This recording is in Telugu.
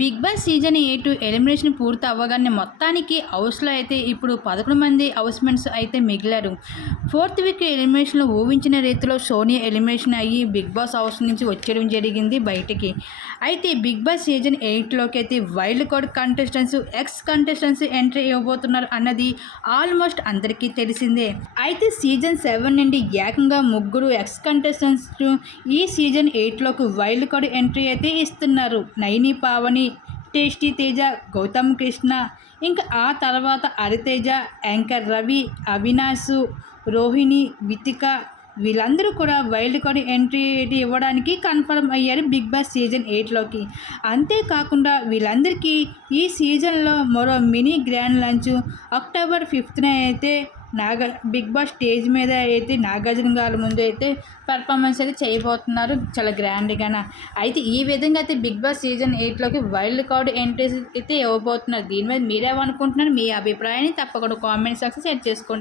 బిగ్ బాస్ సీజన్ 8 ఎలిమినేషన్ పూర్తి అవ్వగానే మొత్తానికి హౌస్లో అయితే ఇప్పుడు 11 మంది హౌస్మెంట్స్ అయితే మిగిలారు. ఫోర్త్ వీక్ ఎలిమినేషన్లో ఊహించిన రీతిలో సోనియా ఎలిమినేషన్ అయ్యి బిగ్ బాస్ హౌస్ నుంచి వచ్చేయడం జరిగింది బయటికి. అయితే బిగ్ బాస్ సీజన్ 8లోకి అయితే wild card contestants, X contestants entry ఇవ్వబోతున్నారు అన్నది ఆల్మోస్ట్ అందరికీ తెలిసిందే. అయితే సీజన్ 7 నుండి ఏకంగా ముగ్గురు ఎక్స్ కంటెస్టెంట్స్ ఈ సీజన్ 8లోకి వైల్డ్ కార్డ్ ఎంట్రీ అయితే ఇస్తున్నారు. నైని, పావని, టేస్టీ తేజ, గౌతమ్ కృష్ణ, ఇంకా ఆ తర్వాత హరితేజ, యాంకర్ రవి, అవినాష్, రోహిణి, వితిక వీళ్ళందరూ కూడా వైల్డ్ కార్డ్ ఎంట్రీ ఇవ్వడానికి కన్ఫర్మ్ అయ్యారు బిగ్ బాస్ సీజన్ 8లోకి. అంతేకాకుండా వీళ్ళందరికీ ఈ సీజన్లో మరో మినీ గ్రాండ్ లంచ్ అక్టోబర్ 5న అయితే బిగ్ బాస్ స్టేజ్ మీద అయితే నాగార్జున గారి ముందు అయితే పెర్ఫార్మెన్స్ అయితే చేయబోతున్నారు చాలా గ్రాండ్గాన. అయితే ఈ విధంగా అయితే బిగ్ బాస్ సీజన్ 8లోకి వైల్డ్ కార్డ్ ఎంట్రీస్ అయితే ఇవ్వబోతున్నారు. దీని మీద మీరేమనుకుంటున్నారు? మీ అభిప్రాయాన్ని తప్పకుండా కామెంట్ సెక్షన్ షేర్ చేసుకోండి.